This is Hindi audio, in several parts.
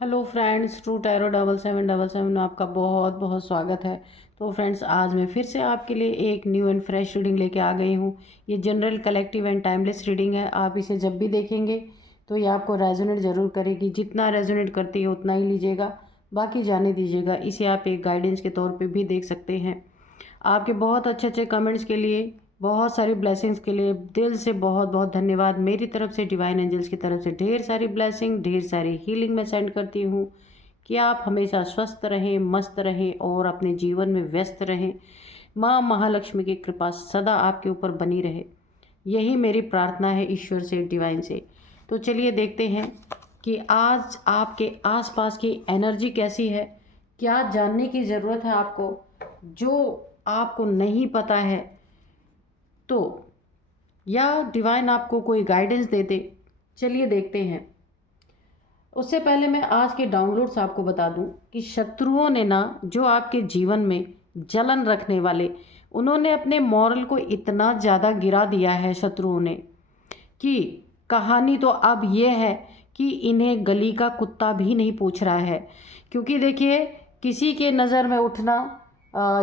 हेलो फ्रेंड्स, ट्रू टैरो 7777 में आपका बहुत बहुत स्वागत है। तो फ्रेंड्स, आज मैं फिर से आपके लिए एक न्यू एंड फ्रेश रीडिंग लेके आ गई हूँ। ये general, collective and timeless reading है। आप इसे जब भी देखेंगे तो ये आपको रेजोनेट ज़रूर करेगी। जितना रेजोनेट करती है उतना ही लीजिएगा, बाकी जाने दीजिएगा। इसे आप एक गाइडेंस के तौर पर भी देख सकते हैं। आपके बहुत अच्छे अच्छे कमेंट्स के लिए, बहुत सारी ब्लेसिंग्स के लिए दिल से बहुत बहुत धन्यवाद। मेरी तरफ से, डिवाइन एंजल्स की तरफ से ढेर सारी ब्लेसिंग, ढेर सारी हीलिंग मैं सेंड करती हूँ कि आप हमेशा स्वस्थ रहें, मस्त रहें और अपने जीवन में व्यस्त रहें। माँ महालक्ष्मी की कृपा सदा आपके ऊपर बनी रहे, यही मेरी प्रार्थना है ईश्वर से, डिवाइन से। तो चलिए देखते हैं कि आज आपके आसपास की एनर्जी कैसी है। क्या जानने की ज़रूरत है आपको जो आपको नहीं पता है, तो या डिवाइन आपको कोई गाइडेंस दे दे। चलिए देखते हैं। उससे पहले मैं आज के डाउनलोड्स आपको बता दूं कि शत्रुओं ने ना, जो आपके जीवन में जलन रखने वाले, उन्होंने अपने मॉरल को इतना ज़्यादा गिरा दिया है शत्रुओं ने, कि कहानी तो अब ये है कि इन्हें गली का कुत्ता भी नहीं पूछ रहा है। क्योंकि देखिए, किसी के नज़र में उठना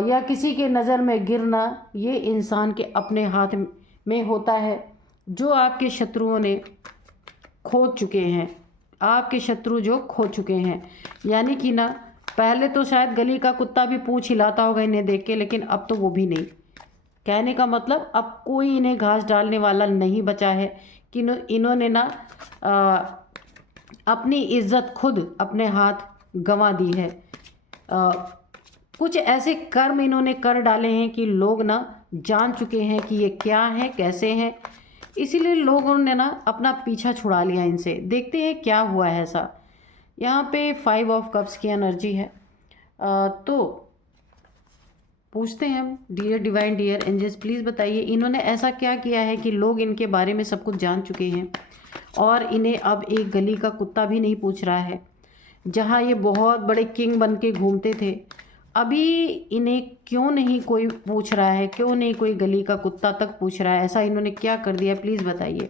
या किसी के नज़र में गिरना, ये इंसान के अपने हाथ में होता है। जो आपके शत्रुओं ने खो चुके हैं, आपके शत्रु जो खो चुके हैं, यानी कि ना, पहले तो शायद गली का कुत्ता भी पूंछ हिलाता होगा इन्हें देख के, लेकिन अब तो वो भी नहीं। कहने का मतलब, अब कोई इन्हें घास डालने वाला नहीं बचा है कि इन्होंने ना अपनी इज्जत खुद अपने हाथ गंवा दी है। आ, कुछ ऐसे कर्म इन्होंने कर डाले हैं कि लोग ना जान चुके हैं कि ये क्या है, कैसे हैं। इसीलिए लोगों ने ना अपना पीछा छुड़ा लिया इनसे। देखते हैं क्या हुआ है ऐसा। यहाँ पे 5 ऑफ कप्स की एनर्जी है। तो पूछते हैं हम, dear divine, dear angels, please बताइए इन्होंने ऐसा क्या किया है कि लोग इनके बारे में सब कुछ जान चुके हैं और इन्हें अब एक गली का कुत्ता भी नहीं पूछ रहा है। जहाँ ये बहुत बड़े किंग बन के घूमते थे, अभी इन्हें क्यों नहीं कोई पूछ रहा है, क्यों नहीं कोई गली का कुत्ता तक पूछ रहा है? ऐसा इन्होंने क्या कर दिया, प्लीज़ बताइए।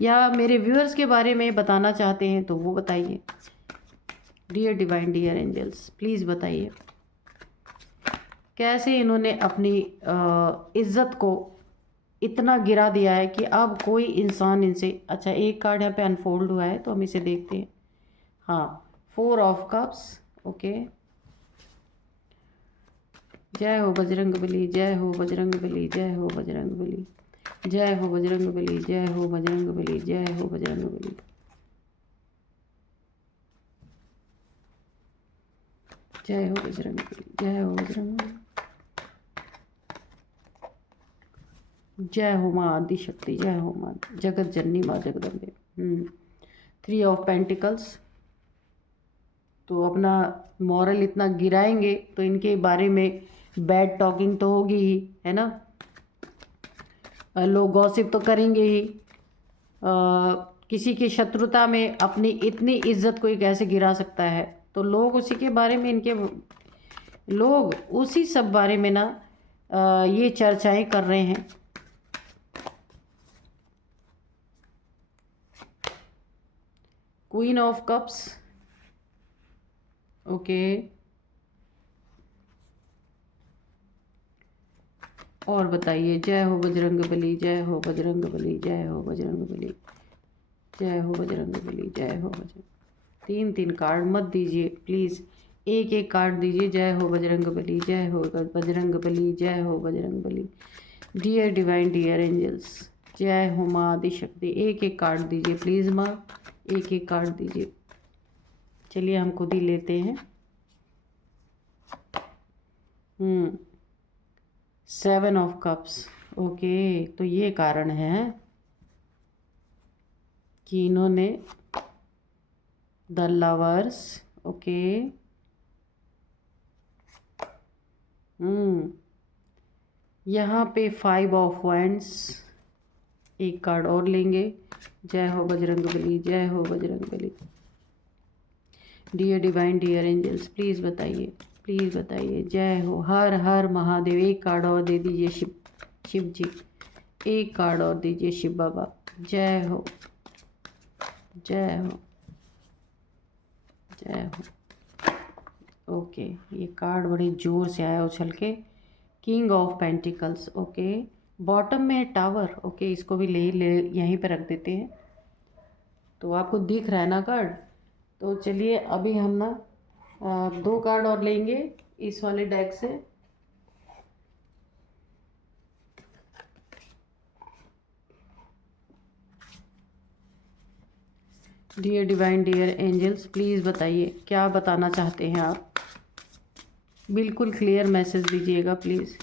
या मेरे व्यूअर्स के बारे में बताना चाहते हैं तो वो बताइए। Dear divine, dear angels, please बताइए कैसे इन्होंने अपनी इज्जत को इतना गिरा दिया है कि अब कोई इंसान इनसे। अच्छा, एक कार्ड यहाँ पे अनफोल्ड हुआ है तो हम इसे देखते हैं। हाँ, 4 ऑफ कप्स। ओके, जय हो बजरंग बली, जय हो बजरंग बली, जय हो बजरंग बली, जय हो बजरंग बली, जय हो बजरंग बली, जय हो बजरंग बली, जय हो बजरंग बली, जय हो बजरंग बली, जय हो माँ आदि शक्ति, जय हो माँ जगत जननी, माँ जगदम्बे। 3 of pentacles. तो अपना मॉरल इतना गिराएंगे तो इनके बारे में बैड टॉकिंग तो होगी ही, है ना। लोग गॉसिप तो करेंगे ही। किसी की शत्रुता में अपनी इतनी इज्जत कोई कैसे गिरा सकता है? तो लोग उसी के बारे में, इनके लोग उसी सब बारे में ना ये चर्चाएं कर रहे हैं। Queen of cups. ओके, और बताइए। जय हो बजरंग बली, जय हो बजरंग बली, जय हो बजरंग बली, जय हो बजरंग बली, जय हो बजरंग। 3 कार्ड मत दीजिए प्लीज़, एक एक कार्ड दीजिए। जय हो बजरंग बली, जय हो बजरंग बली, जय हो Bajrang Bali. Dear divine, dear angels, जय हो माँ आदि शक्ति। एक एक कार्ड दीजिए प्लीज़ माँ, एक एक कार्ड दीजिए। चलिए हम खुद ही लेते हैं। 7 ऑफ कप्स। ओके, तो ये कारण है कि इन्होंने द लवर्स। ओके, यहाँ पे 5 ऑफ वैंड्स। एक कार्ड और लेंगे। जय हो बजरंग बली, जय हो Bajrang Bali. Dear divine, dear angels, please बताइए, प्लीज़ बताइए। जय हो, हर हर महादेव। एक कार्ड और दे दीजिए शिव जी। एक कार्ड और दीजिए शिव बाबा। जय हो, जय हो, जय हो। ओके, ये कार्ड बड़े ज़ोर से आया उछल के। King of pentacles. Okay, bottom में है टावर। ओके, इसको भी ले यहीं पे रख देते हैं। तो आपको दिख रहा है ना कार्ड। तो चलिए अभी हम ना 2 कार्ड और लेंगे इस वाले डेक से। Dear divine, dear angels, please बताइए क्या बताना चाहते हैं आप। बिल्कुल क्लियर मैसेज दीजिएगा प्लीज़।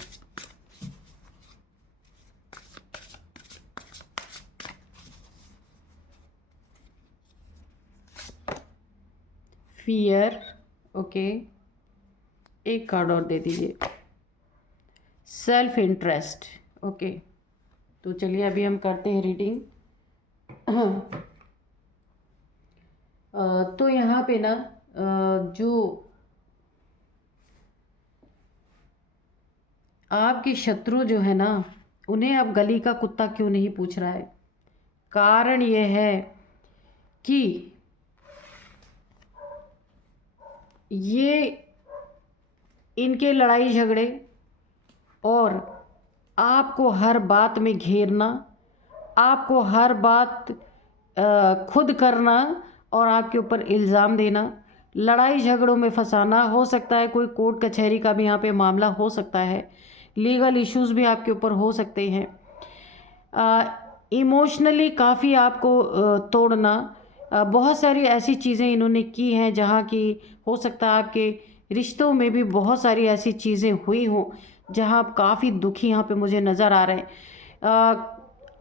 फियर। ओके, एक कार्ड और दे दीजिए। Self interest. ओके, तो चलिए अभी हम करते हैं रीडिंग। तो यहाँ पे ना जो आपके शत्रु जो है ना, उन्हें अब गली का कुत्ता क्यों नहीं पूछ रहा है। कारण ये है कि ये इनके लड़ाई झगड़े और आपको हर बात में घेरना, आपको हर बात खुद करना और आपके ऊपर इल्ज़ाम देना, लड़ाई झगड़ों में फंसाना। हो सकता है कोई कोर्ट कचहरी का भी यहाँ पे मामला हो सकता है, लीगल इश्यूज़ भी आपके ऊपर हो सकते हैं। इमोशनली काफ़ी आपको तोड़ना, बहुत सारी ऐसी चीज़ें इन्होंने की हैं जहाँ की हो सकता है आपके रिश्तों में भी बहुत सारी ऐसी चीज़ें हुई हों जहाँ आप काफ़ी दुखी यहाँ पे मुझे नज़र आ रहे हैं।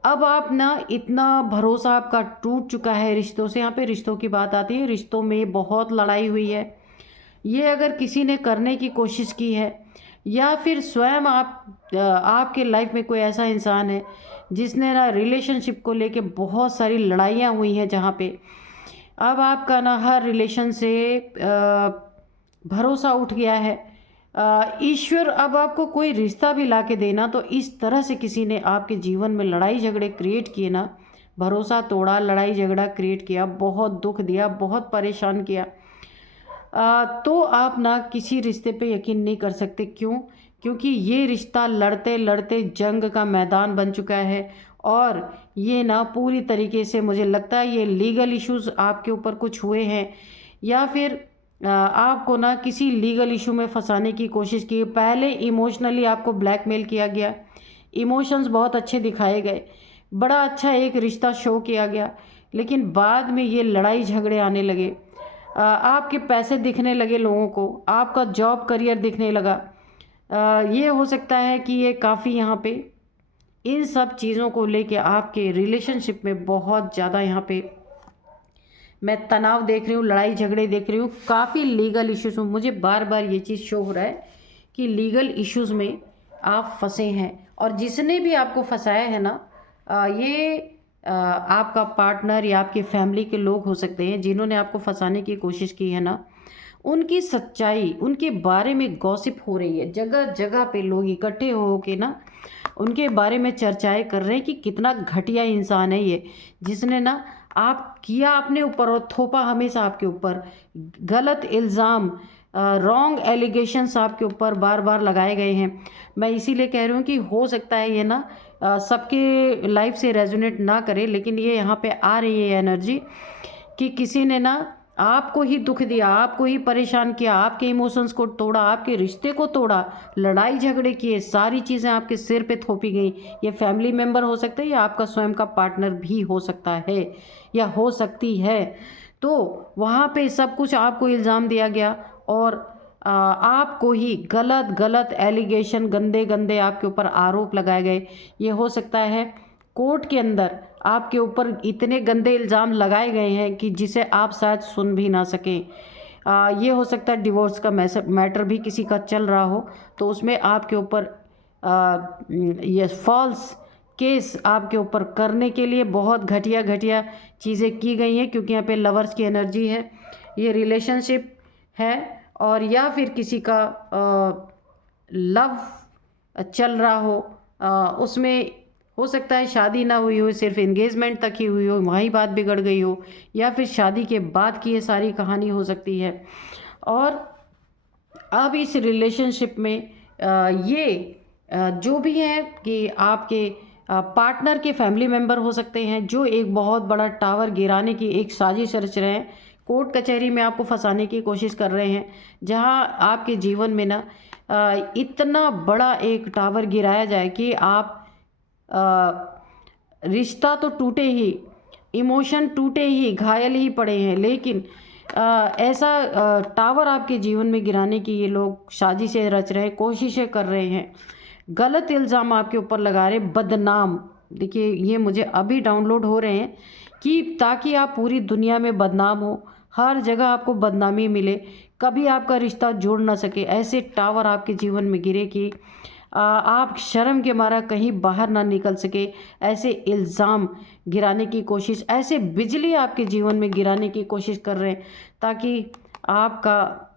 अब आप ना इतना भरोसा आपका टूट चुका है रिश्तों से। यहाँ पे रिश्तों की बात आती है, रिश्तों में बहुत लड़ाई हुई है। ये अगर किसी ने करने की कोशिश की है या फिर स्वयं आपके लाइफ में कोई ऐसा इंसान है जिसने ना रिलेशनशिप को लेके बहुत सारी लड़ाइयाँ हुई हैं, जहाँ पे अब आपका ना हर रिलेशन से भरोसा उठ गया है। ईश्वर अब आपको कोई रिश्ता भी ला के देना तो इस तरह से किसी ने आपके जीवन में लड़ाई झगड़े क्रिएट किए ना, भरोसा तोड़ा, लड़ाई झगड़ा क्रिएट किया, बहुत दुख दिया, बहुत परेशान किया। तो आप ना किसी रिश्ते पे यकीन नहीं कर सकते। क्यों? क्योंकि ये रिश्ता लड़ते लड़ते जंग का मैदान बन चुका है और ये ना पूरी तरीके से मुझे लगता है ये लीगल इश्यूज़ आपके ऊपर कुछ हुए हैं या फिर आपको ना किसी लीगल इशू में फंसाने की कोशिश की। पहले इमोशनली आपको ब्लैकमेल किया गया, इमोशंस बहुत अच्छे दिखाए गए, बड़ा अच्छा एक रिश्ता शो किया गया, लेकिन बाद में ये लड़ाई झगड़े आने लगे। आपके पैसे दिखने लगे लोगों को, आपका जॉब करियर दिखने लगा। ये हो सकता है कि ये काफ़ी यहाँ पे इन सब चीज़ों को लेके आपके रिलेशनशिप में बहुत ज़्यादा यहाँ पे मैं तनाव देख रही हूँ, लड़ाई झगड़े देख रही हूँ, काफ़ी लीगल इश्यूज़ में मुझे बार बार ये चीज़ शो हो रहा है कि लीगल इश्यूज़ में आप फंसे हैं। और जिसने भी आपको फंसाया है ना, ये आपका पार्टनर या आपके फैमिली के लोग हो सकते हैं जिन्होंने आपको फंसाने की कोशिश की है ना। उनकी सच्चाई, उनके बारे में गॉसिप हो रही है, जगह जगह पे लोग इकट्ठे हो के ना उनके बारे में चर्चाएं कर रहे हैं कि कितना घटिया इंसान है ये, जिसने ना आप किया अपने ऊपर और थोपा हमेशा आपके ऊपर, गलत इल्ज़ाम, रॉन्ग एलिगेशंस आपके ऊपर बार बार लगाए गए हैं। मैं इसीलिए कह रही हूँ कि हो सकता है ये ना सबके लाइफ से रेजोनेट ना करे, लेकिन ये यहाँ पे आ रही है एनर्जी कि किसी ने ना आपको ही दुख दिया, आपको ही परेशान किया, आपके इमोशंस को तोड़ा, आपके रिश्ते को तोड़ा, लड़ाई झगड़े किए, सारी चीज़ें आपके सिर पे थोपी गई। ये फैमिली मेम्बर हो सकता है या आपका स्वयं का पार्टनर भी हो सकता है या हो सकती है। तो वहाँ पे सब कुछ आपको इल्ज़ाम दिया गया और आपको ही गलत गलत एलिगेशन, गंदे गंदे आपके ऊपर आरोप लगाए गए। ये हो सकता है कोर्ट के अंदर आपके ऊपर इतने गंदे इल्ज़ाम लगाए गए हैं कि जिसे आप शायद सुन भी ना सकें। ये हो सकता है डिवोर्स का मैटर भी किसी का चल रहा हो, तो उसमें आपके ऊपर ये फॉल्स केस आपके ऊपर करने के लिए बहुत घटिया घटिया चीज़ें की गई हैं, क्योंकि यहाँ पे लवर्स की एनर्जी है, ये रिलेशनशिप है और या फिर किसी का लव चल रहा हो, उसमें हो सकता है शादी ना हुई हो, सिर्फ एंगेजमेंट तक ही हुई हो, वहीं बात बिगड़ गई हो, या फिर शादी के बाद की ये सारी कहानी हो सकती है। और अब इस रिलेशनशिप में ये जो भी है कि आपके पार्टनर के फैमिली मेंबर हो सकते हैं जो एक बहुत बड़ा टावर गिराने की एक साजिश रच रहे हैं, कोर्ट कचहरी में आपको फंसाने की कोशिश कर रहे हैं, जहां आपके जीवन में ना इतना बड़ा एक टावर गिराया जाए कि आप रिश्ता तो टूटे ही, इमोशन टूटे ही, घायल ही पड़े हैं, लेकिन ऐसा टावर आपके जीवन में गिराने की ये लोग साजिशें रच रहे हैं, कोशिशें कर रहे हैं, गलत इल्ज़ाम आपके ऊपर लगा रहे, बदनाम। देखिए ये मुझे अभी डाउनलोड हो रहे हैं कि ताकि आप पूरी दुनिया में बदनाम हो, हर जगह आपको बदनामी मिले, कभी आपका रिश्ता जुड़ ना सके, ऐसे टावर आपके जीवन में गिरे कि आप शर्म के मारा कहीं बाहर ना निकल सके, ऐसे इल्ज़ाम गिराने की कोशिश, ऐसे बिजली आपके जीवन में गिराने की कोशिश कर रहे हैं ताकि आपका,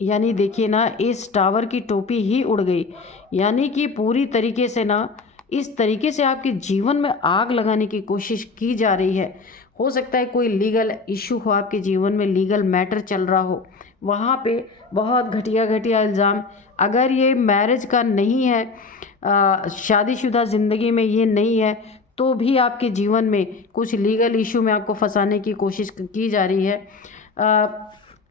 यानी देखिए ना, इस टावर की टोपी ही उड़ गई, यानी कि पूरी तरीके से ना इस तरीके से आपके जीवन में आग लगाने की कोशिश की जा रही है। हो सकता है कोई लीगल इशू हो, आपके जीवन में लीगल मैटर चल रहा हो, वहाँ पे बहुत घटिया घटिया इल्ज़ाम, अगर ये मैरिज का नहीं है, शादीशुदा ज़िंदगी में ये नहीं है, तो भी आपके जीवन में कुछ लीगल इशू में आपको फंसाने की कोशिश की जा रही है।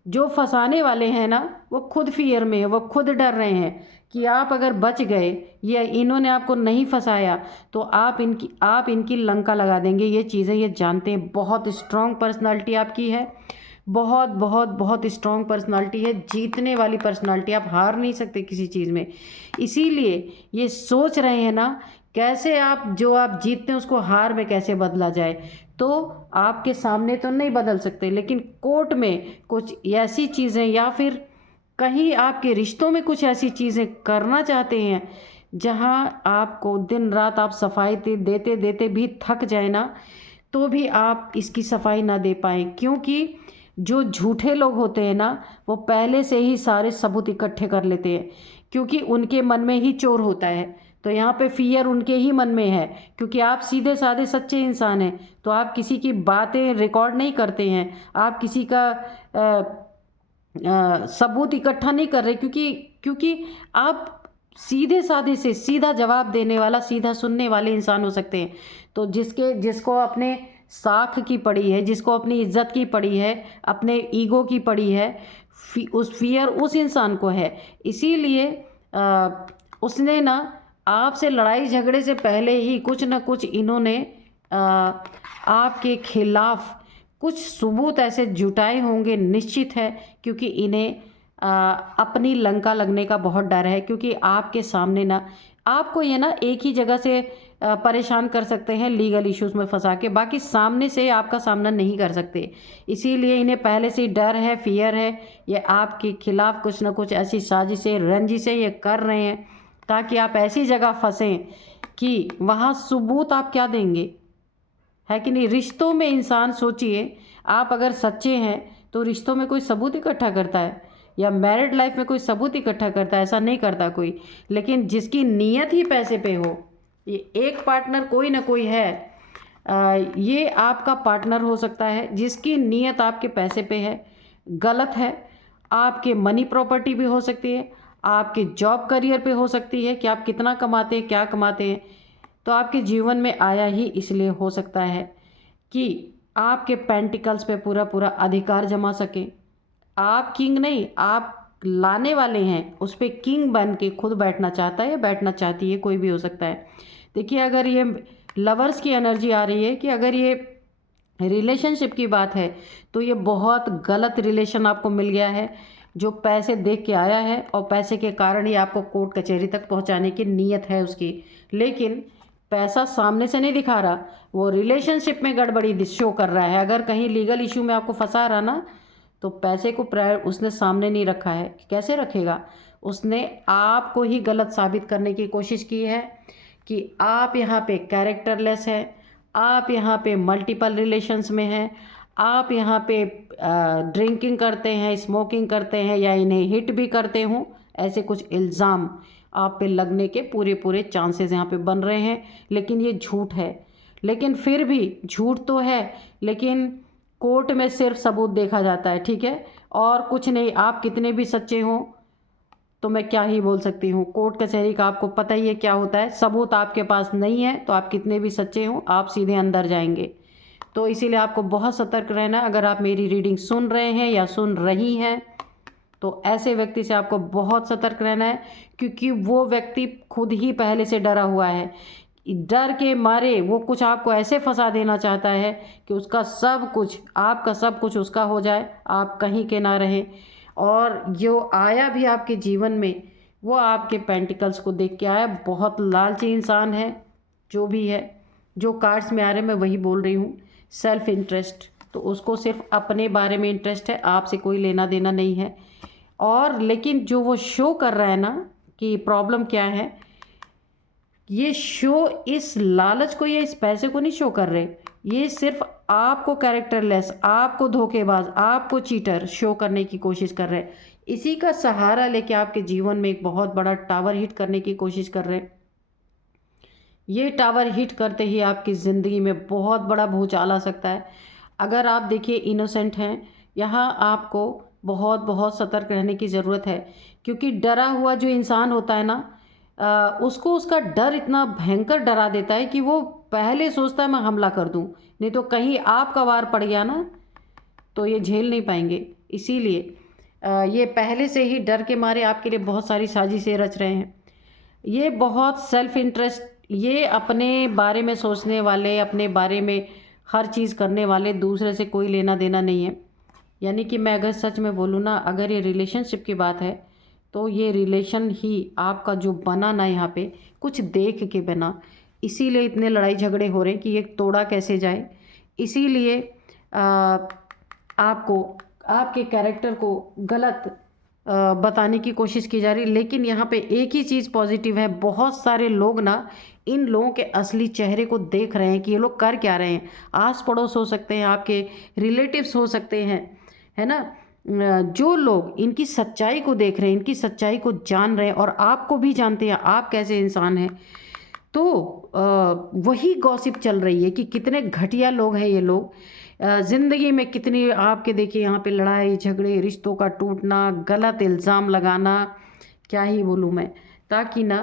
जो फंसाने वाले हैं ना, वो खुद फियर में है, वो खुद डर रहे हैं कि आप अगर बच गए या इन्होंने आपको नहीं फंसाया तो आप इनकी लंका लगा देंगे। ये चीज़ें ये जानते हैं। बहुत स्ट्रॉन्ग पर्सनालिटी आपकी है, बहुत बहुत बहुत स्ट्रॉन्ग पर्सनालिटी है, जीतने वाली पर्सनालिटी, आप हार नहीं सकते किसी चीज़ में। इसीलिए ये सोच रहे हैं ना कैसे आप जो आप जीतते हैं उसको हार में कैसे बदला जाए। तो आपके सामने तो नहीं बदल सकते, लेकिन कोर्ट में कुछ ऐसी चीज़ें या फिर कहीं आपके रिश्तों में कुछ ऐसी चीज़ें करना चाहते हैं जहां आपको दिन रात आप सफाई देते देते भी थक जाए ना, तो भी आप इसकी सफाई ना दे पाए, क्योंकि जो झूठे लोग होते हैं ना वो पहले से ही सारे सबूत इकट्ठे कर लेते हैं, क्योंकि उनके मन में ही चोर होता है। तो यहाँ पे फियर उनके ही मन में है, क्योंकि आप सीधे साधे सच्चे इंसान हैं, तो आप किसी की बातें रिकॉर्ड नहीं करते हैं, आप किसी का सबूत इकट्ठा नहीं कर रहे, क्योंकि आप सीधे साधे से सीधा जवाब देने वाला, सीधा सुनने वाले इंसान हो सकते हैं। तो जिसको अपने साख की पड़ी है, जिसको अपनी इज्जत की पड़ी है, अपने ईगो की पड़ी है, उस फियर उस इंसान को है। इसीलिए उसने ना आपसे लड़ाई झगड़े से पहले ही कुछ ना कुछ इन्होंने आपके खिलाफ कुछ सबूत ऐसे जुटाए होंगे, निश्चित है, क्योंकि इन्हें अपनी लंका लगने का बहुत डर है। क्योंकि आपके सामने ना आपको ये ना एक ही जगह से परेशान कर सकते हैं लीगल इश्यूज में फंसा के, बाकी सामने से आपका सामना नहीं कर सकते। इसीलिए इन्हें पहले से डर है, फियर है, ये आपके खिलाफ कुछ ना कुछ ऐसी साजिशें, रंजिशें ये कर रहे हैं ताकि आप ऐसी जगह फंसें कि वहाँ सबूत आप क्या देंगे, है कि नहीं। रिश्तों में इंसान सोचिए, आप अगर सच्चे हैं तो रिश्तों में कोई सबूत इकट्ठा करता है, या मैरिड लाइफ में कोई सबूत इकट्ठा करता है? ऐसा नहीं करता कोई। लेकिन जिसकी नीयत ही पैसे पे हो, ये एक पार्टनर कोई ना कोई है, ये आपका पार्टनर हो सकता है जिसकी नीयत आपके पैसे पे है, गलत है। आपके मनी प्रॉपर्टी भी हो सकती है, आपके जॉब करियर पे हो सकती है कि आप कितना कमाते हैं, क्या कमाते हैं। तो आपके जीवन में आया ही इसलिए हो सकता है कि आपके पेंटिकल्स पे पूरा पूरा अधिकार जमा सके। आप किंग नहीं, आप लाने वाले हैं, उस पर किंग बन के खुद बैठना चाहता है या बैठना चाहती है, कोई भी हो सकता है। देखिए अगर ये लवर्स की एनर्जी आ रही है कि अगर ये रिलेशनशिप की बात है तो ये बहुत गलत रिलेशन आपको मिल गया है, जो पैसे देख के आया है और पैसे के कारण ही आपको कोर्ट कचहरी तक पहुंचाने की नीयत है उसकी, लेकिन पैसा सामने से नहीं दिखा रहा, वो रिलेशनशिप में गड़बड़ी शो कर रहा है। अगर कहीं लीगल इशू में आपको फंसा रहा ना, तो पैसे को उसने सामने नहीं रखा है। कैसे रखेगा? उसने आपको ही गलत साबित करने की कोशिश की है कि आप यहाँ पे कैरेक्टरलेस है, आप यहाँ पे मल्टीपल रिलेशंस में हैं, आप यहाँ पे ड्रिंकिंग करते हैं, स्मोकिंग करते हैं, या इन्हें हिट भी करते हों, ऐसे कुछ इल्ज़ाम आप पे लगने के पूरे पूरे चांसेस यहाँ पे बन रहे हैं। लेकिन ये झूठ है, लेकिन फिर भी झूठ तो है, लेकिन कोर्ट में सिर्फ सबूत देखा जाता है, ठीक है, और कुछ नहीं। आप कितने भी सच्चे हों तो मैं क्या ही बोल सकती हूँ, कोर्ट कचहरी का आपको पता ही है क्या होता है। सबूत आपके पास नहीं है तो आप कितने भी सच्चे हों आप सीधे अंदर जाएंगे। तो इसीलिए आपको बहुत सतर्क रहना है। अगर आप मेरी रीडिंग सुन रहे हैं या सुन रही हैं तो ऐसे व्यक्ति से आपको बहुत सतर्क रहना है, क्योंकि वो व्यक्ति खुद ही पहले से डरा हुआ है। डर के मारे वो कुछ आपको ऐसे फंसा देना चाहता है कि उसका सब कुछ, आपका सब कुछ उसका हो जाए, आप कहीं के ना रहें। और जो आया भी आपके जीवन में वो आपके पेंटिकल्स को देख के आया। बहुत लालची इंसान है जो भी है। जो कार्ड्स में आ रहे हैं मैं वही बोल रही हूँ। सेल्फ इंटरेस्ट, तो उसको सिर्फ अपने बारे में इंटरेस्ट है, आपसे कोई लेना देना नहीं है। और लेकिन जो वो शो कर रहा है ना कि प्रॉब्लम क्या है, ये शो इस लालच को या इस पैसे को नहीं शो कर रहे, ये सिर्फ आपको कैरेक्टरलेस, आपको धोखेबाज, आपको चीटर शो करने की कोशिश कर रहे हैं। इसी का सहारा लेके आपके जीवन में एक बहुत बड़ा टावर हिट करने की कोशिश कर रहे हैं। ये टावर हिट करते ही आपकी ज़िंदगी में बहुत बड़ा भूचाल आ सकता है। अगर आप देखिए इनोसेंट हैं, यहाँ आपको बहुत बहुत सतर्क रहने की ज़रूरत है, क्योंकि डरा हुआ जो इंसान होता है ना, उसको उसका डर इतना भयंकर डरा देता है कि वो पहले सोचता है मैं हमला कर दूं, नहीं तो कहीं आपका वार पड़ गया ना तो ये झेल नहीं पाएंगे। इसीलिए ये पहले से ही डर के मारे आपके लिए बहुत सारी साजिशें रच रहे हैं। ये बहुत सेल्फ इंटरेस्ट, ये अपने बारे में सोचने वाले, अपने बारे में हर चीज़ करने वाले, दूसरे से कोई लेना देना नहीं है। यानी कि मैं अगर सच में बोलूँ ना, अगर ये रिलेशनशिप की बात है तो ये रिलेशन ही आपका जो बना ना यहाँ पे कुछ देख के बना, इसीलिए इतने लड़ाई झगड़े हो रहे हैं कि ये तोड़ा कैसे जाए। इसीलिए आपको आपके कैरेक्टर को गलत बताने की कोशिश की जा रही है। लेकिन यहाँ पे एक ही चीज़ पॉजिटिव है, बहुत सारे लोग ना इन लोगों के असली चेहरे को देख रहे हैं कि ये लोग कर क्या रहे हैं। आस पड़ोस हो सकते हैं, आपके रिलेटिव्स हो सकते हैं, है ना। जो लोग इनकी सच्चाई को देख रहे हैं, इनकी सच्चाई को जान रहे हैं और आपको भी जानते हैं आप कैसे इंसान हैं, तो वही गॉसिप चल रही है कि कितने घटिया लोग हैं ये लोग। ज़िंदगी में कितनी आपके देखिए यहाँ पे लड़ाई झगड़े, रिश्तों का टूटना, गलत इल्ज़ाम लगाना, क्या ही बोलूँ मैं। ताकि ना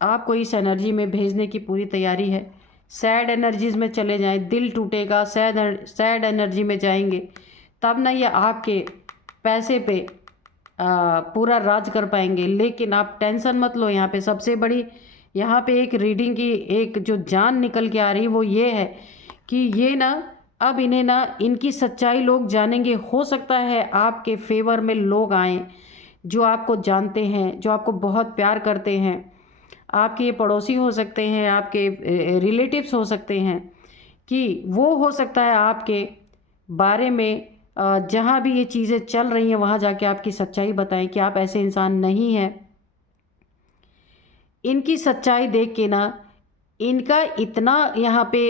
आपको इस एनर्जी में भेजने की पूरी तैयारी है। सैड एनर्जीज़ में चले जाएं, दिल टूटेगा, सैड एनर्जी में जाएंगे तब ना ये आपके पैसे पे पूरा राज कर पाएंगे। लेकिन आप टेंशन मत लो। यहाँ पे सबसे बड़ी, यहाँ पे एक रीडिंग की एक जो जान निकल के आ रही वो ये है कि ये ना अब इन्हें ना इनकी सच्चाई लोग जानेंगे। हो सकता है आपके फेवर में लोग आएँ जो आपको जानते हैं, जो आपको बहुत प्यार करते हैं। आपके ये पड़ोसी हो सकते हैं, आपके रिलेटिव्स हो सकते हैं, कि वो हो सकता है आपके बारे में जहाँ भी ये चीज़ें चल रही हैं वहाँ जाके आपकी सच्चाई बताएं कि आप ऐसे इंसान नहीं हैं। इनकी सच्चाई देख के ना इनका इतना यहाँ पे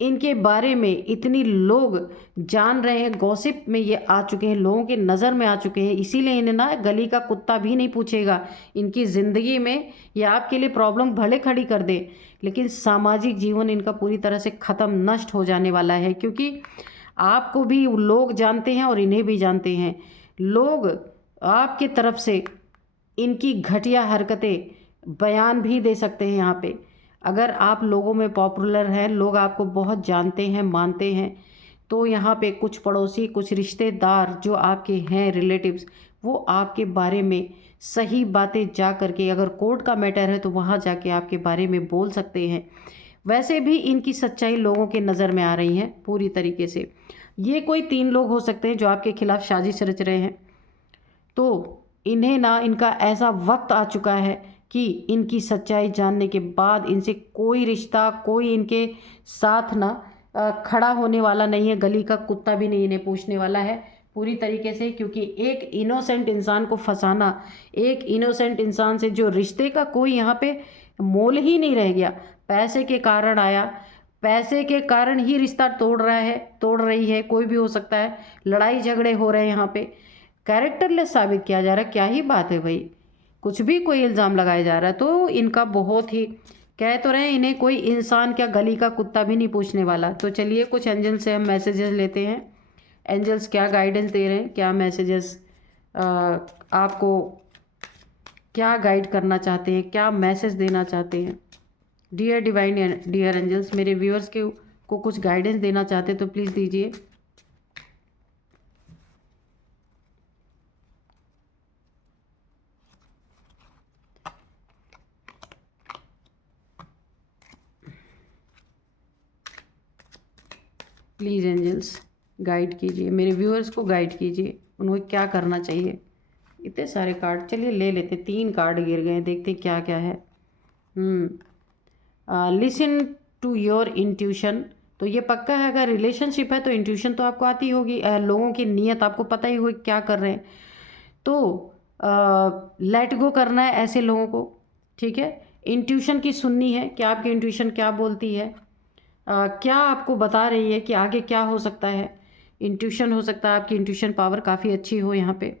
इनके बारे में इतनी लोग जान रहे हैं, गॉसिप में ये आ चुके हैं, लोगों के नज़र में आ चुके हैं। इसीलिए इन्हें ना गली का कुत्ता भी नहीं पूछेगा। इनकी ज़िंदगी में ये आपके लिए प्रॉब्लम भले खड़ी कर दे, लेकिन सामाजिक जीवन इनका पूरी तरह से ख़त्म, नष्ट हो जाने वाला है। क्योंकि आपको भी लोग जानते हैं और इन्हें भी जानते हैं। लोग आपके तरफ से इनकी घटिया हरकतें बयान भी दे सकते हैं यहाँ पे। अगर आप लोगों में पॉपुलर हैं, लोग आपको बहुत जानते हैं, मानते हैं, तो यहाँ पे कुछ पड़ोसी, कुछ रिश्तेदार जो आपके हैं, रिलेटिव्स, वो आपके बारे में सही बातें जा करके, अगर कोर्ट का मैटर है तो वहाँ जाके आपके बारे में बोल सकते हैं। वैसे भी इनकी सच्चाई लोगों के नज़र में आ रही है पूरी तरीके से। ये कोई 3 लोग हो सकते हैं जो आपके खिलाफ साजिश रच रहे हैं। तो इन्हें ना इनका ऐसा वक्त आ चुका है कि इनकी सच्चाई जानने के बाद इनसे कोई रिश्ता, कोई इनके साथ ना खड़ा होने वाला नहीं है। गली का कुत्ता भी नहीं इन्हें पूछने वाला है पूरी तरीके से। क्योंकि एक इनोसेंट इंसान को फंसाना, एक इनोसेंट इंसान से जो रिश्ते का कोई यहाँ पे मोल ही नहीं रह गया, पैसे के कारण आया, पैसे के कारण ही रिश्ता तोड़ रहा है, तोड़ रही है, कोई भी हो सकता है। लड़ाई झगड़े हो रहे हैं यहाँ पे, कैरेक्टरलेस साबित किया जा रहा है। क्या ही बात है भाई, कुछ भी कोई इल्ज़ाम लगाया जा रहा है तो इनका बहुत ही, कह तो रहे हैं इन्हें कोई इंसान क्या गली का कुत्ता भी नहीं पूछने वाला। तो चलिए कुछ एंजल से हम मैसेजेस लेते हैं। एंजल्स क्या गाइडेंस दे रहे हैं, क्या मैसेजेस आपको क्या गाइड करना चाहते हैं, क्या मैसेज देना चाहते हैं। डियर डिवाइन डियर एंजल्स, मेरे व्यूअर्स के को कुछ गाइडेंस देना चाहते हैं तो प्लीज़ दीजिए। प्लीज़ एंजल्स गाइड कीजिए, मेरे व्यूअर्स को गाइड कीजिए, उन्हें क्या करना चाहिए। इतने सारे कार्ड, चलिए ले लेते, 3 कार्ड गिर गए, देखते क्या क्या है। लिसन टू योर इंट्यूशन, तो ये पक्का है अगर रिलेशनशिप है तो इंट्यूशन तो आपको आती होगी, लोगों की नीयत आपको पता ही होगी क्या कर रहे हैं। तो लेट गो करना है ऐसे लोगों को, ठीक है। इंट्यूशन की सुननी है कि आपकी इंट्यूशन क्या बोलती है, क्या आपको बता रही है कि आगे क्या हो सकता है। इंट्यूशन हो सकता है आपकी इंट्यूशन पावर काफ़ी अच्छी हो यहाँ पे।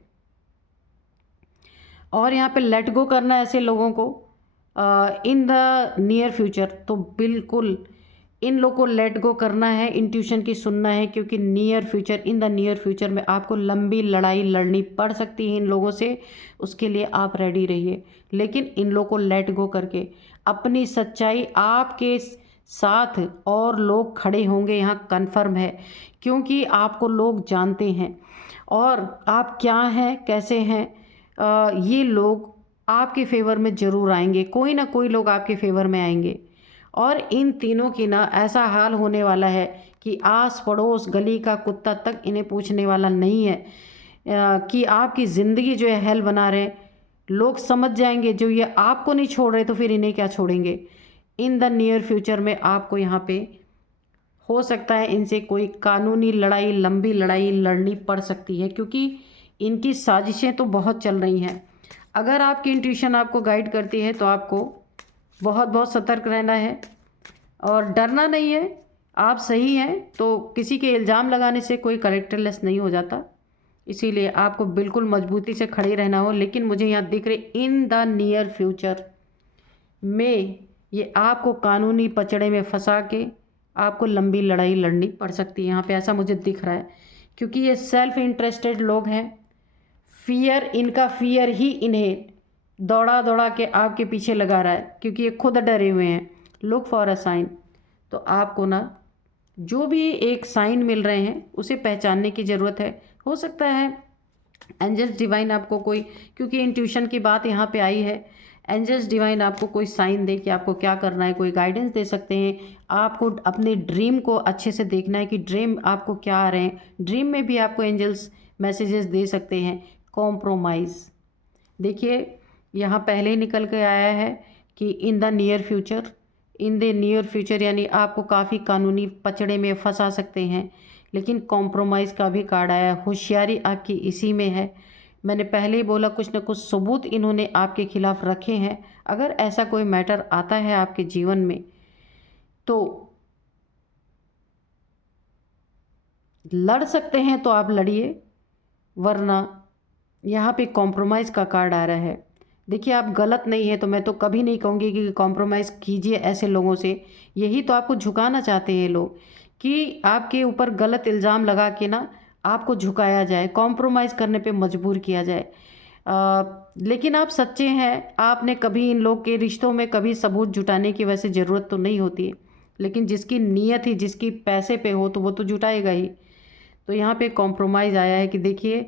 और यहाँ पे लेट गो करना है ऐसे लोगों को इन द नियर फ्यूचर, तो बिल्कुल इन लोगों को लेट गो करना है, इंट्यूशन की सुनना है, क्योंकि near future, in the near future में आपको लंबी लड़ाई लड़नी पड़ सकती है इन लोगों से, उसके लिए आप रेडी रहिए। लेकिन इन लोगों को लेट गो करके अपनी सच्चाई आपके साथ और लोग खड़े होंगे, यहाँ कन्फर्म है, क्योंकि आपको लोग जानते हैं और आप क्या हैं कैसे हैं। ये लोग आपके फेवर में ज़रूर आएंगे, कोई ना कोई लोग आपके फेवर में आएंगे। और इन तीनों की ना ऐसा हाल होने वाला है कि आस पड़ोस गली का कुत्ता तक इन्हें पूछने वाला नहीं है कि आपकी ज़िंदगी जो है हेल बना रहे हैं। लोग समझ जाएंगे जो ये आपको नहीं छोड़ रहे तो फिर इन्हें क्या छोड़ेंगे। इन द नियर फ्यूचर में आपको यहाँ पे हो सकता है इनसे कोई कानूनी लड़ाई, लंबी लड़ाई लड़नी पड़ सकती है, क्योंकि इनकी साजिशें तो बहुत चल रही हैं। अगर आपकी इंट्यूशन आपको गाइड करती है तो आपको बहुत बहुत सतर्क रहना है और डरना नहीं है। आप सही हैं तो किसी के इल्ज़ाम लगाने से कोई कैरेक्टरलेस नहीं हो जाता, इसीलिए आपको बिल्कुल मजबूती से खड़े रहना हो। लेकिन मुझे यहाँ दिख रहे इन द नियर फ्यूचर में ये आपको कानूनी पचड़े में फंसा के आपको लंबी लड़ाई लड़नी पड़ सकती है, यहाँ पे ऐसा मुझे दिख रहा है, क्योंकि ये सेल्फ इंटरेस्टेड लोग हैं। फियर, इनका फियर ही इन्हें दौड़ा दौड़ा के आपके पीछे लगा रहा है, क्योंकि ये खुद डरे हुए हैं। लुक फॉर अ साइन, तो आपको ना जो भी एक साइन मिल रहे हैं उसे पहचानने की ज़रूरत है। हो सकता है एंजल्स डिवाइन आपको कोई, क्योंकि इंट्यूशन की बात यहाँ पे आई है, एंजल्स डिवाइन आपको कोई साइन दे कि आपको क्या करना है, कोई गाइडेंस दे सकते हैं। आपको अपने ड्रीम को अच्छे से देखना है कि ड्रीम आपको क्या आ रहे हैं। ड्रीम में भी आपको एंजल्स मैसेजेस दे सकते हैं। कॉम्प्रोमाइज़, देखिए यहाँ पहले ही निकल के आया है कि in the near future, in the near future यानी आपको काफ़ी कानूनी पचड़े में फंसा सकते हैं। लेकिन कॉम्प्रोमाइज़ का भी कार्ड आया है, होशियारी आपकी इसी में है। मैंने पहले ही बोला कुछ न कुछ सबूत इन्होंने आपके खिलाफ रखे हैं। अगर ऐसा कोई मैटर आता है आपके जीवन में तो लड़ सकते हैं तो आप लड़िए, वरना यहाँ पे कॉम्प्रोमाइज़ का कार्ड आ रहा है। देखिए आप गलत नहीं है तो मैं तो कभी नहीं कहूँगी कि कॉम्प्रोमाइज़ कीजिए ऐसे लोगों से। यही तो आपको झुकाना चाहते हैं लोग, कि आपके ऊपर गलत इल्ज़ाम लगा के ना आपको झुकाया जाए, कॉम्प्रोमाइज़ करने पे मजबूर किया जाए। लेकिन आप सच्चे हैं, आपने कभी इन लोग के रिश्तों में कभी सबूत जुटाने की वैसे ज़रूरत तो नहीं होती है, लेकिन जिसकी नीयत ही, जिसकी पैसे पे हो तो वो तो जुटाएगा ही। तो यहाँ पे कॉम्प्रोमाइज़ आया है कि देखिए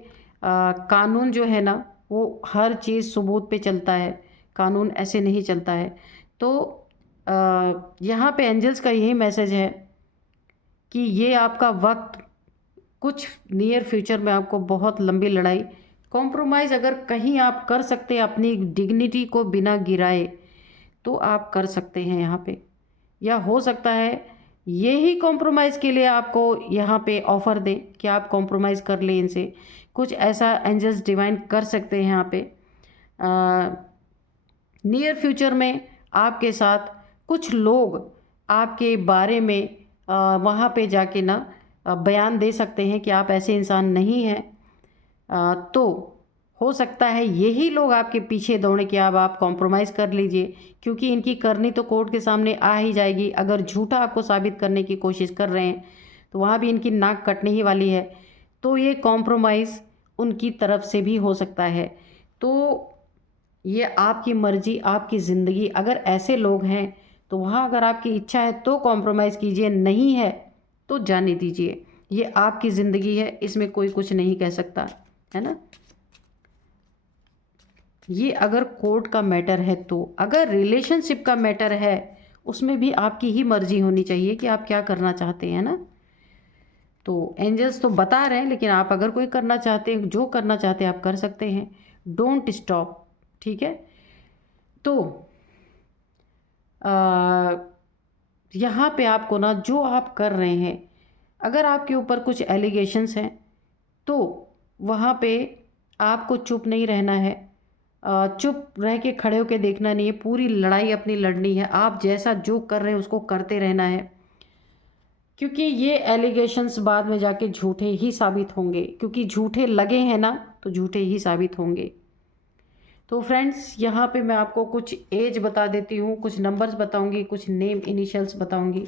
कानून जो है ना वो हर चीज़ सबूत पे चलता है, कानून ऐसे नहीं चलता है। तो यहाँ पे एंजल्स का यही मैसेज है कि ये आपका वक्त, कुछ नियर फ्यूचर में आपको बहुत लंबी लड़ाई, कॉम्प्रोमाइज़ अगर कहीं आप कर सकते हैं अपनी डिग्निटी को बिना गिराए तो आप कर सकते हैं यहाँ पे। या हो सकता है यही कॉम्प्रोमाइज़ के लिए आपको यहाँ पे ऑफ़र दें कि आप कॉम्प्रोमाइज़ कर लें इनसे, कुछ ऐसा एंजल्स डिवाइन कर सकते हैं यहाँ पे। नियर फ्यूचर में आपके साथ कुछ लोग आपके बारे में वहाँ पे जाके ना बयान दे सकते हैं कि आप ऐसे इंसान नहीं हैं। तो हो सकता है यही लोग आपके पीछे दौड़े कि अब आप कॉम्प्रोमाइज़ कर लीजिए, क्योंकि इनकी करनी तो कोर्ट के सामने आ ही जाएगी। अगर झूठा आपको साबित करने की कोशिश कर रहे हैं तो वहाँ भी इनकी नाक कटने ही वाली है। तो ये कॉम्प्रोमाइज़ उनकी तरफ से भी हो सकता है। तो ये आपकी मर्ज़ी, आपकी ज़िंदगी। अगर ऐसे लोग हैं तो वहाँ अगर आपकी इच्छा है तो कॉम्प्रोमाइज़ कीजिए, नहीं है तो जाने दीजिए। ये आपकी ज़िंदगी है, इसमें कोई कुछ नहीं कह सकता, है ना। ये अगर कोर्ट का मैटर है तो। अगर रिलेशनशिप का मैटर है उसमें भी आपकी ही मर्ज़ी होनी चाहिए कि आप क्या करना चाहते हैं ना। तो एंजल्स तो बता रहे हैं, लेकिन आप अगर कोई करना चाहते हैं, जो करना चाहते हैं आप कर सकते हैं। डोंट स्टॉप, ठीक है। तो यहाँ पे आपको ना, जो आप कर रहे हैं, अगर आपके ऊपर कुछ एलिगेशंस हैं तो वहाँ पे आपको चुप नहीं रहना है। चुप रह के खड़े होके देखना नहीं है, पूरी लड़ाई अपनी लड़नी है। आप जैसा जो कर रहे हैं उसको करते रहना है, क्योंकि ये एलिगेशंस बाद में जाके झूठे ही साबित होंगे, क्योंकि झूठे लगे हैं ना तो झूठे ही साबित होंगे। तो फ्रेंड्स, यहाँ पे मैं आपको कुछ एज बता देती हूँ, कुछ नंबर्स बताऊँगी, कुछ नेम इनिशियल्स बताऊँगी।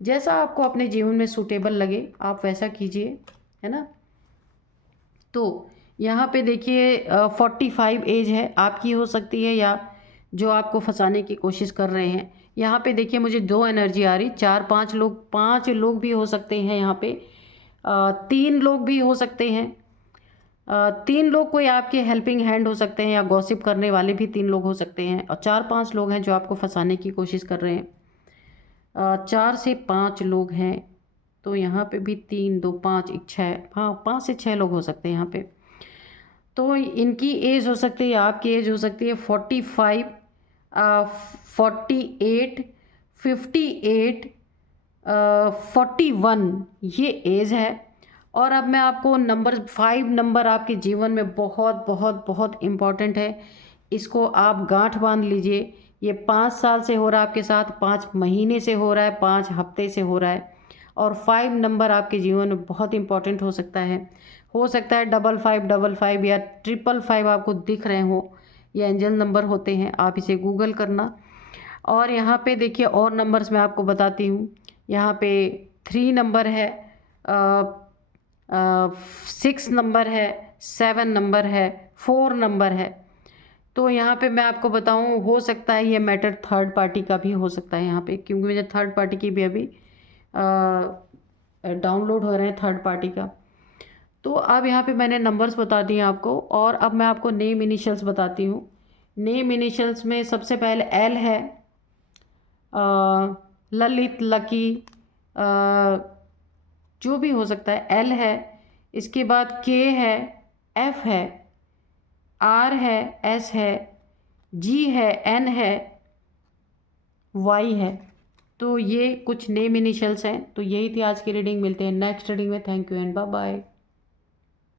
जैसा आपको अपने जीवन में सूटेबल लगे आप वैसा कीजिए, है ना। तो यहाँ पे देखिए 45 एज है, आपकी हो सकती है या जो आपको फंसाने की कोशिश कर रहे हैं। यहाँ पे देखिए मुझे 2 एनर्जी आ रही, 4-5 लोग, 5 लोग भी हो सकते हैं यहाँ पे। 3 लोग भी हो सकते हैं। 3 लोग कोई आपके हेल्पिंग हैंड हो सकते हैं, या गॉसिप करने वाले भी 3 लोग हो सकते हैं, और 4-5 लोग हैं जो आपको फंसाने की कोशिश कर रहे हैं। 4 से 5 लोग हैं, तो यहाँ पे भी 3, 2, 5, 6, हाँ 5 से 6 लोग हो सकते हैं यहाँ पे। तो इनकी एज हो सकती है, आपकी एज हो सकती है 45, 48, 58, 41, ये एज है। और अब मैं आपको नंबर 5 नंबर आपके जीवन में बहुत बहुत बहुत इम्पॉर्टेंट है। इसको आप गांठ बांध लीजिए। ये 5 साल से हो रहा है आपके साथ, 5 महीने से हो रहा है, 5 हफ्ते से हो रहा है। और 5 नंबर आपके जीवन में बहुत इम्पॉर्टेंट हो सकता है। हो सकता है 5555 या 555 आपको दिख रहे हो, ये एंजल नंबर होते हैं, आप इसे गूगल करना। और यहाँ पे देखिए और नंबर्स मैं आपको बताती हूँ। यहाँ पे 3 नंबर है, 6 नंबर है, 7 नंबर है, 4 नंबर है। तो यहाँ पे मैं आपको बताऊँ, हो सकता है ये मैटर थर्ड पार्टी का भी हो सकता है यहाँ पे, क्योंकि मुझे थर्ड पार्टी की भी अभी डाउनलोड हो रहे हैं थर्ड पार्टी का। तो अब यहाँ पे मैंने नंबर्स बता दिए आपको, और अब मैं आपको नेम इनिशियल्स बताती हूँ। नेम इनिशियल्स में सबसे पहले एल है, ललित, लकी, जो भी हो सकता है, एल है। इसके बाद के है, एफ है, आर है, एस है, जी है, एन है, वाई है। तो ये कुछ नेम इनिशियल्स हैं। तो यही थी आज की रीडिंग, मिलते हैं नेक्स्ट रीडिंग में। Thank you and bye bye.